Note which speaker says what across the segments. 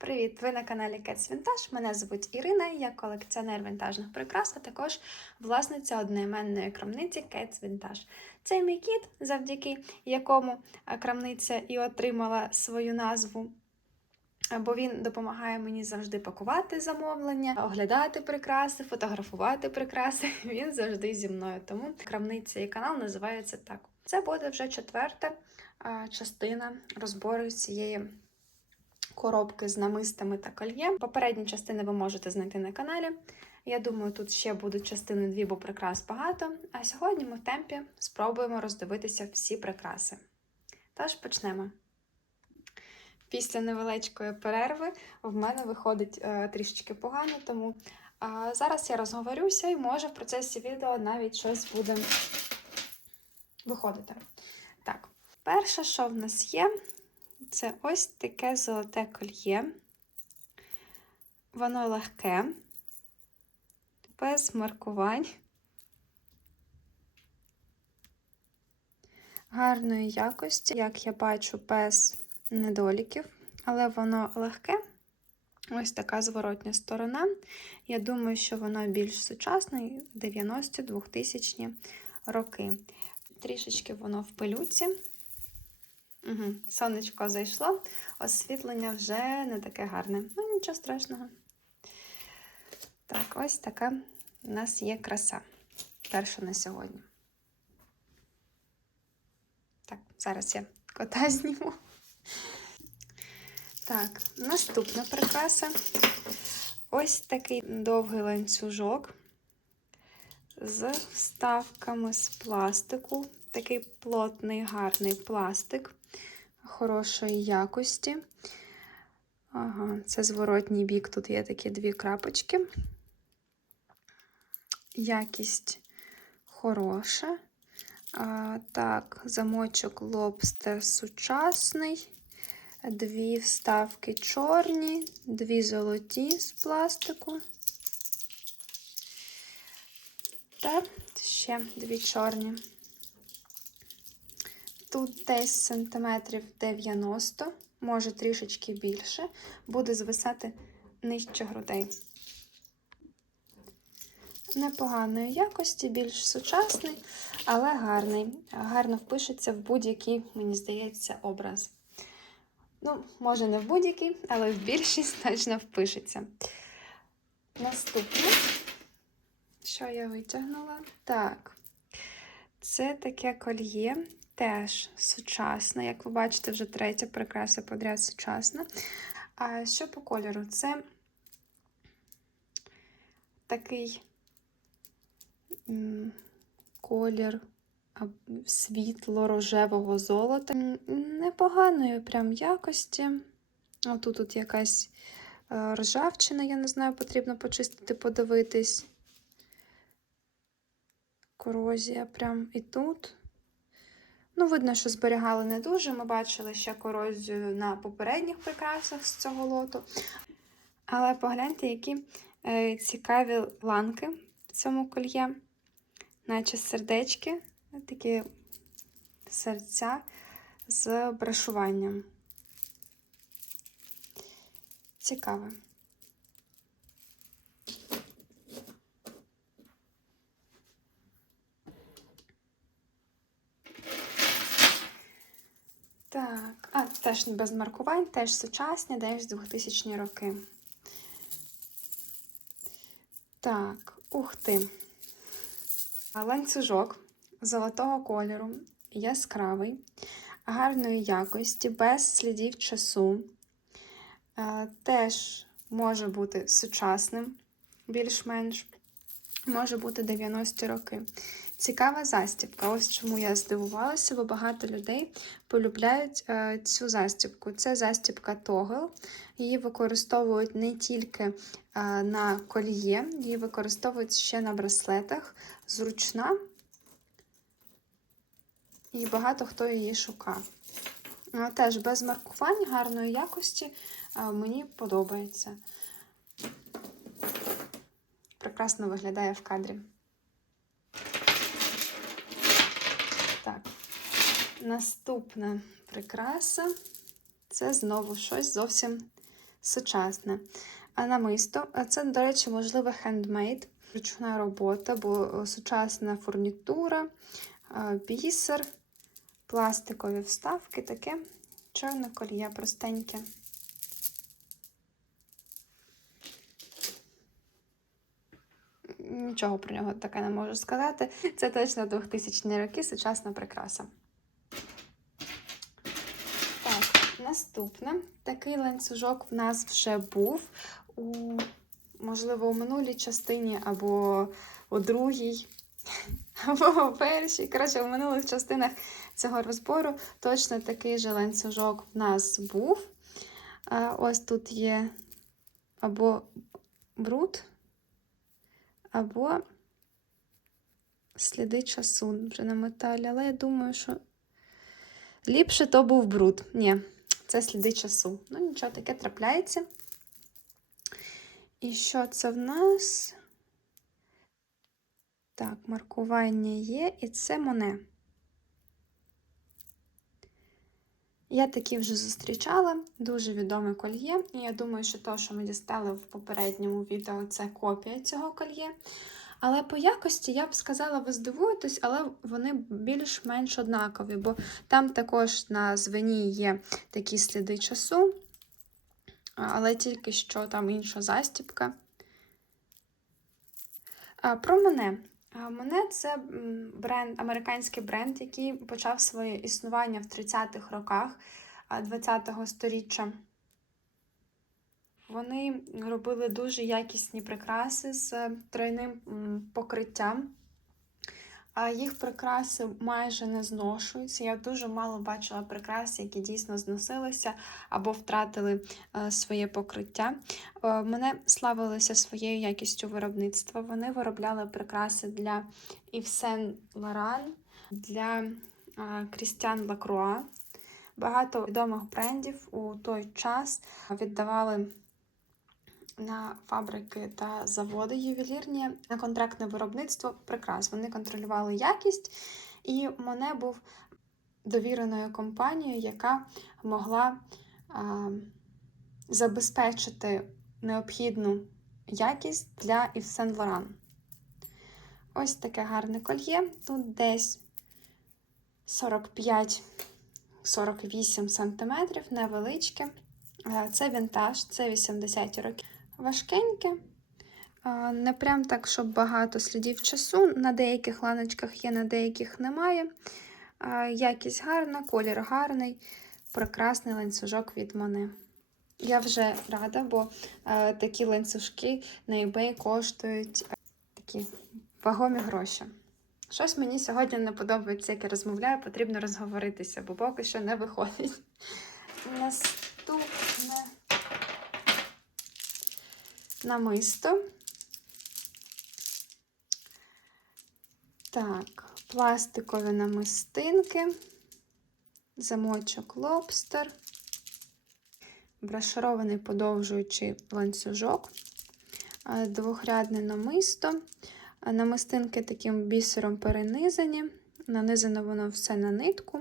Speaker 1: Привіт! Ви на каналі Cats Vintage. Мене звуть Ірина, я колекціонер вінтажних прикрас, а також власниця одноіменної крамниці Cats Vintage. Це мій кіт, завдяки якому крамниця і отримала свою назву. Бо він допомагає мені завжди пакувати замовлення, оглядати прикраси, фотографувати прикраси. Він завжди зі мною. Тому крамниця і канал називається так. Це буде вже четверта частина розбору цієї коробки з намистами та кольє. Попередні частини ви можете знайти на каналі. Я думаю, тут ще будуть частини дві, бо прикрас багато. А сьогодні ми в темпі спробуємо роздивитися всі прикраси. Тож почнемо. Після невеличкої перерви в мене виходить е, трішечки погано, тому зараз я розговорюся і може в процесі відео навіть щось буде виходити. Так, перше, що в нас є, це ось таке золоте кольє. Воно легке, без маркувань, гарної якості, як я бачу, без недоліків, але воно легке. Ось така зворотня сторона. Я думаю, що воно більш сучасне, 90-2000 роки. Трішечки воно в пилюці. Угу. Сонечко зайшло, освітлення вже не таке гарне. Ну, нічого страшного. Так, ось така у нас є краса. Перша на сьогодні. Так, зараз я кота зніму. Так, наступна прикраса. Ось такий довгий ланцюжок з вставками з пластику. Такий плотний, гарний пластик хорошої якості. Ага, це зворотній бік, тут є такі дві крапочки. Якість хороша. А, Так, замочок лобстер сучасний. Дві вставки чорні, дві золоті з пластику. Та ще дві чорні. Тут десь сантиметрів 90, може трішечки більше, буде звисати нижче грудей. Непоганої якості, більш сучасний, але гарний. Гарно впишеться в будь-який, мені здається, образ. Ну, може, не в будь-який, але в більшість точно впишеться. Наступне, що я витягнула? Так, це таке кольє теж сучасна. Як ви бачите, вже третя прикраса подряд сучасна. А що по кольору? Це такий колір світло-рожевого золота. Непоганої прям якості. Отут тут якась е, ржавчина, я не знаю, потрібно почистити, подивитись. Корозія прям і тут. Ну, видно, що зберігали не дуже. Ми бачили ще корозію на попередніх прикрасах з цього лоту. Але погляньте, які е, цікаві ланки в цьому кольє, наче сердечки, такі серця з брашуванням. Цікаво. Так, а, теж без маркувань, теж сучасні, десь 2000 роки. Так, ух ти. Ланцюжок золотого кольору, яскравий, гарної якості, без слідів часу. Теж може бути сучасним, більш-менш, може бути 90 роки. Цікава застібка. Ось чому я здивувалася, бо багато людей полюбляють е, цю застібку. Це застібка Тогл. Її використовують не тільки е, на кольє, її використовують ще на браслетах. Зручна, і багато хто її шукав. Е, теж без маркувань гарної якості е, мені подобається. Прекрасно виглядає в кадрі. Так, наступна прикраса це знову щось зовсім сучасне. А це, до речі, можливо, хендмейд, ручна робота, бо сучасна фурнітура, бісер, пластикові вставки, таке чорне кольє простеньке. Нічого про нього таке не можу сказати. Це точно 2000 роки, сучасна прикраса. Так, наступне. Такий ланцюжок в нас вже був у, можливо, у минулій частині або у другій, або першій. Коротше, у минулих частинах цього розбору точно такий же ланцюжок в нас був. Ось тут є або бруд, або сліди часу вже на металі. Але я думаю, що ліпше то був бруд. Ні, це сліди часу. Ну, нічого, таке трапляється. І що це в нас? Так, маркування є, і це моне. Я такі вже зустрічала, дуже відоме кольє. І я думаю, що те, що ми дістали в попередньому відео, це копія цього кольє. Але по якості я б сказала, ви здивуєтесь, але вони більш-менш однакові, бо там також на звені є такі сліди часу, але тільки що там інша застібка. Про мене. А, Мене це бренд, американський бренд, який почав своє існування в 30-х роках 20-го сторіччя. Вони робили дуже якісні прикраси з тройним покриттям. Їх прикраси майже не зношуються. Я дуже мало бачила прикрас, які дійсно зносилися або втратили е, своє покриття. Е, Мене славилися своєю якістю виробництва. Вони виробляли прикраси для Saint Laurent, для Крістіан Лакруа. Багато відомих брендів у той час віддавали на фабрики та заводи ювелірні на контрактне виробництво прикрас. Вони контролювали якість, і Моне був довіреною компанією, яка могла а, забезпечити необхідну якість для Yves Saint Laurent. Ось таке гарне кольє. Тут десь 45-48 см, невеличке. Це вінтаж, це 80-ті роки важкеньке. Не прям так, щоб багато слідів часу. На деяких ланочках є, на деяких немає. Якість гарна, колір гарний, прекрасний ланцюжок від Моне. Я вже рада, бо такі ланцюжки на eBay коштують такі вагомі гроші. Щось мені сьогодні не подобається, як я розмовляю, потрібно розговоритися, бо поки що не виходить. Наступне намисто. Так, пластикові намистинки, замочок лобстер, брошурований подовжуючий ланцюжок, двохрядне намисто. Намистинки таким бісером перенизані, нанизано воно все на нитку.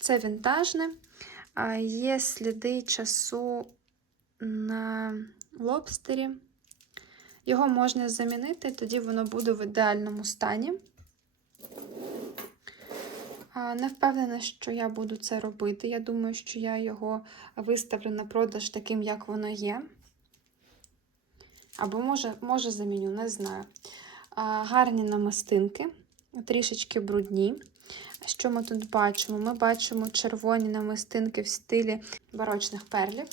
Speaker 1: Це вінтажне. Є сліди часу на лобстері. Його можна замінити, тоді воно буде в ідеальному стані. Не впевнена, що я буду це робити. Я думаю, що я його виставлю на продаж таким, як воно є. Або, може, може заміню, не знаю. Гарні намистинки, трішечки брудні. Що ми тут бачимо? Ми бачимо червоні намистинки в стилі барочних перлів.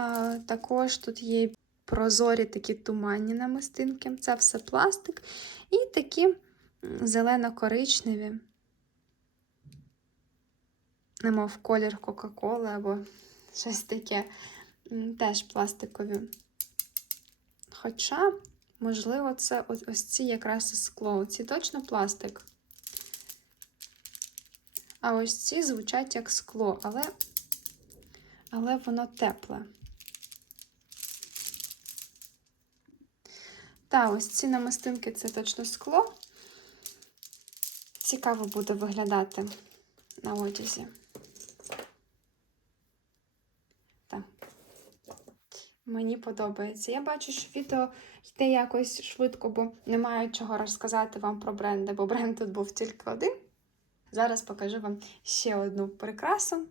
Speaker 1: А, Також тут є прозорі такі туманні намистинки. Це все пластик. І такі зелено-коричневі, немов колір Кока-Коли або щось таке, теж пластикові. Хоча, можливо, це ось, ці якраз скло. Ці точно пластик. А ось ці звучать як скло, але, але воно тепле. Та ось ці намистинки це точно скло. Цікаво буде виглядати на одязі. Так. Мені подобається. Я бачу, що відео йде якось швидко, бо немає чого розказати вам про бренди, бо бренд тут був тільки один. Зараз покажу вам ще одну прикрасу.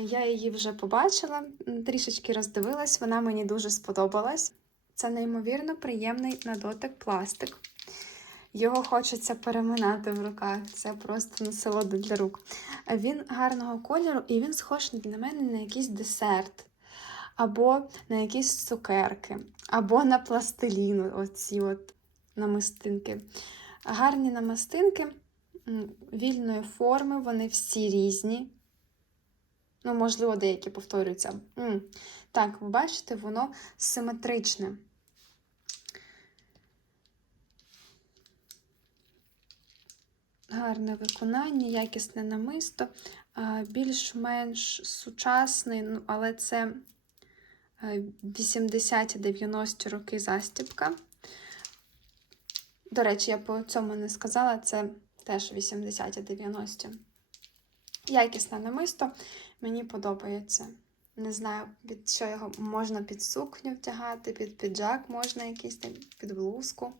Speaker 1: Я її вже побачила, трішечки роздивилась, вона мені дуже сподобалась. Це неймовірно приємний на дотик пластик. Його хочеться переминати в руках. Це просто насолода для рук. Він гарного кольору і він схож для мене на якийсь десерт, або на якісь цукерки, або на пластиліну, оці от намистинки. Гарні намистинки вільної форми, вони всі різні. Ну, можливо, деякі повторюються. М, Так, ви бачите, воно симетричне. Гарне виконання, якісне намисто, більш-менш сучасний, ну, але це е, 80-90 роки застібка. До речі, я по цьому не сказала, це теж 80-90. Якісне намисто, мені подобається. Не знаю, під що його можна під сукню втягати, під піджак можна якийсь там, під блузку.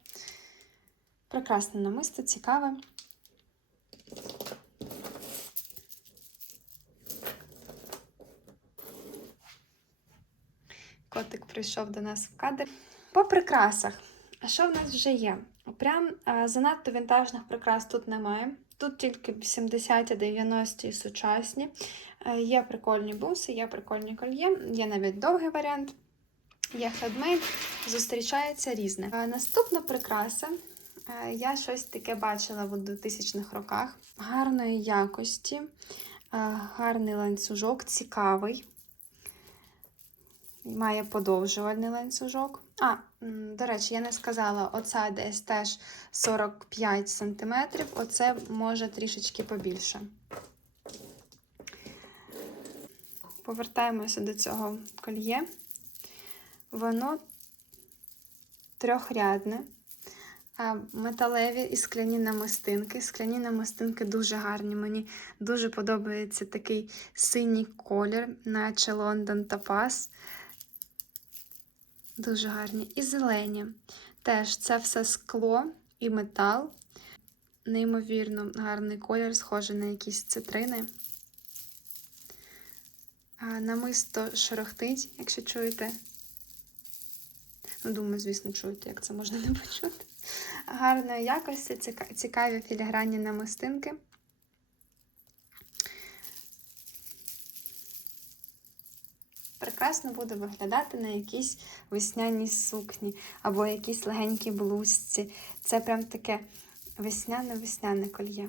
Speaker 1: Прекрасне намисто, цікаве. Котик прийшов до нас в кадр. По прикрасах. А що в нас вже є? Прям а, занадто вінтажних прикрас тут немає. Тут тільки 80-90 сучасні. Е, Є прикольні буси, є прикольні кольє, є навіть довгий варіант. Є хедмейд, зустрічається різне. Наступна прикраса. Е, Я щось таке бачила в 2000-х роках. Гарної якості, е, гарний ланцюжок, цікавий. Має подовжувальний ланцюжок. А, до речі, я не сказала, оця десь теж 45 см, оце може трішечки побільше. Повертаємося до цього кольє. Воно трьохрядне, металеві і скляні намистинки. Скляні намистинки дуже гарні. Мені дуже подобається такий синій колір, наче Лондон Топаз. Дуже гарні. І зелені. Теж це все скло і метал. Неймовірно гарний колір, схожий на якісь цитрини. Намисто шорохтить, якщо чуєте. Ну, думаю, звісно, чуєте, як це можна не почути. Гарної якості, цікаві філігранні намистинки. Прекрасно буде виглядати на якійсь весняній сукні або якійсь легенькій блузці. Це прям таке весняне-весняне кольє.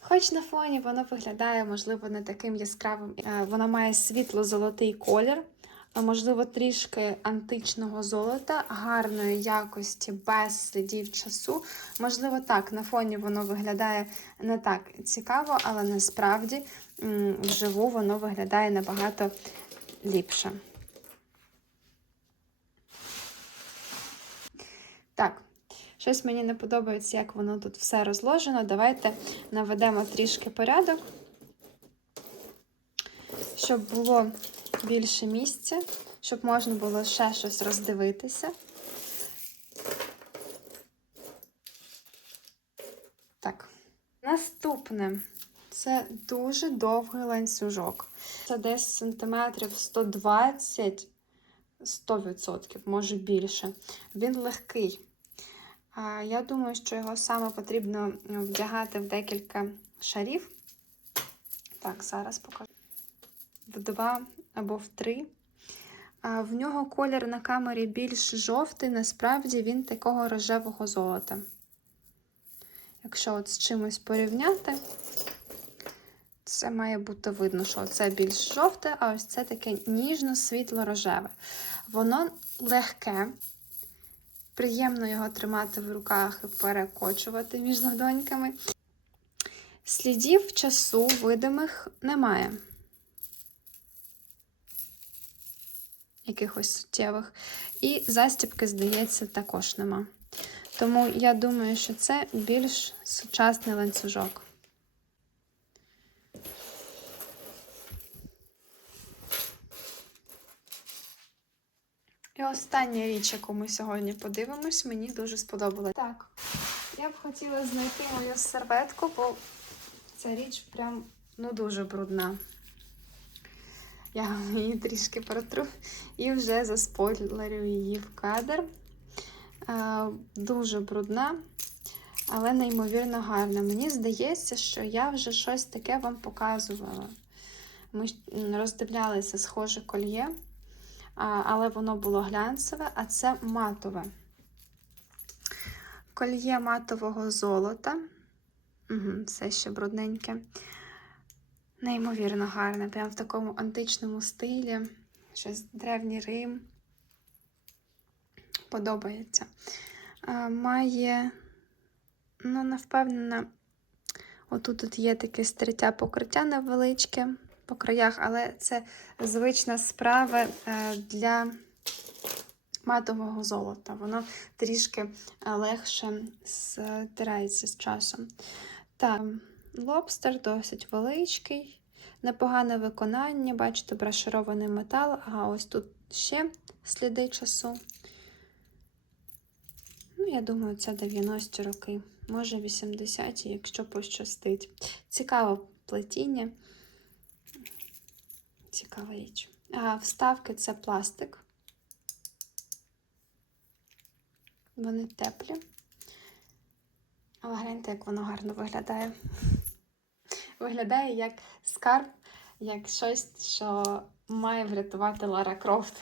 Speaker 1: Хоч на фоні воно виглядає, можливо, не таким яскравим. Е, Воно має світло-золотий колір, можливо, трішки античного золота, гарної якості, без слідів часу. Можливо, так, на фоні воно виглядає не так цікаво, але насправді вживу воно виглядає набагато ліпше. Так, щось мені не подобається, як воно тут все розложено. Давайте наведемо трішки порядок, щоб було більше місця, щоб можна було ще щось роздивитися. Так, наступне це дуже довгий ланцюжок. Це десь сантиметрів 120, 100%, може більше. Він легкий. Я думаю, що його саме потрібно вдягати в декілька шарів. Так, зараз покажу. В два або в три. В нього колір на камері більш жовтий, насправді він такого рожевого золота. Якщо от з чимось порівняти, це має бути видно, що це більш жовте, а ось це таке ніжно-світло-рожеве. Воно легке, приємно його тримати в руках і перекочувати між ладоньками. Слідів часу видимих немає. якихось суттєвих. І застібки, здається, також нема. Тому я думаю, що це більш сучасний ланцюжок. І остання річ, яку ми сьогодні подивимось, мені дуже сподобалася. Так, я б хотіла знайти мою серветку, бо ця річ прям ну дуже брудна. Я її трішки протру і вже заспойлерю її в кадр. Дуже брудна, але неймовірно гарна. Мені здається, що я вже щось таке вам показувала. Ми роздивлялися схоже кольє, але воно було глянцеве, а це матове. Кольє матового золота. Угу, все ще брудненьке. Неймовірно гарне, прям в такому античному стилі. Щось древній Рим. Подобається. А, має, ну, не отут тут є таке стриття покриття невеличке по краях, але це звична справа е, для матового золота. Воно трішки е, легше стирається з часом. Так, лобстер досить величкий, непогане виконання, бачите, броширований метал, а ось тут ще сліди часу. Ну, я думаю, це 90 роки, може 80-ті, якщо пощастить. Цікаве плетіння. Цікава річ. А вставки це пластик. Вони теплі. Але гляньте, як воно гарно виглядає. Виглядає як скарб, як щось, що має врятувати Лара Крофт.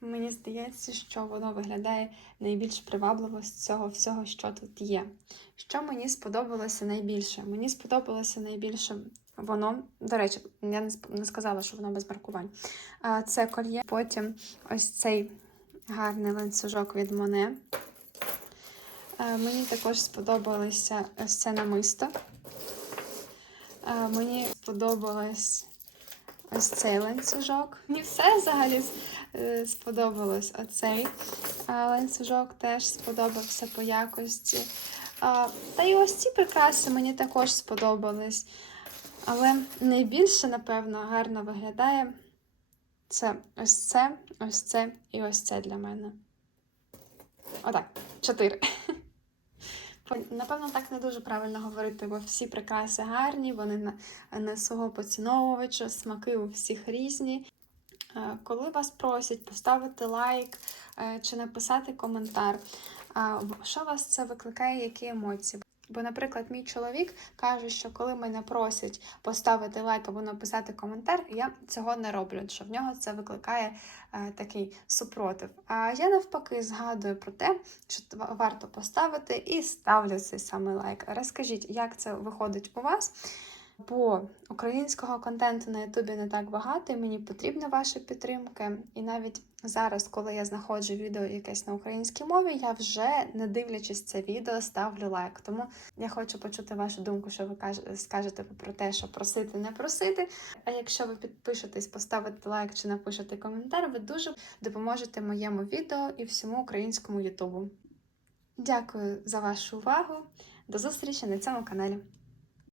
Speaker 1: Мені здається, що воно виглядає найбільш привабливо з цього всього, що тут є. Що мені сподобалося найбільше? Мені сподобалося найбільше воно. До речі, я не сказала, що воно без маркувань. Це кольє. Потім ось цей гарний ланцюжок від Моне. Е, Мені також сподобалося ось це намисто. Е, Мені сподобалось ось цей ланцюжок. Мені все взагалі е, сподобалось. Оцей ланцюжок теж сподобався по якості. Та й ось ці прикраси мені також сподобались. Але найбільше, напевно, гарно виглядає це ось це, ось це і ось це для мене. Отак, чотири. Напевно, так не дуже правильно говорити, бо всі прикраси гарні, вони на, свого поціновувача, смаки у всіх різні. Е, Коли вас просять поставити лайк е, чи написати коментар, що вас це викликає, які емоції? Бо, наприклад, мій чоловік каже, що коли мене просять поставити лайк або написати коментар, я цього не роблю, що в нього це викликає е, такий супротив. А я навпаки згадую про те, що варто поставити і ставлю цей самий лайк. Розкажіть, як це виходить у вас? Бо українського контенту на Ютубі не так багато, і мені потрібна ваша підтримка. І навіть зараз, коли я знаходжу відео якесь на українській мові, я вже не дивлячись це відео, ставлю лайк. Тому я хочу почути вашу думку, що ви скажете про те, що просити, не просити. А якщо ви підпишетесь, поставите лайк чи напишете коментар, ви дуже допоможете моєму відео і всьому українському Ютубу. Дякую за вашу увагу. До зустрічі на цьому каналі.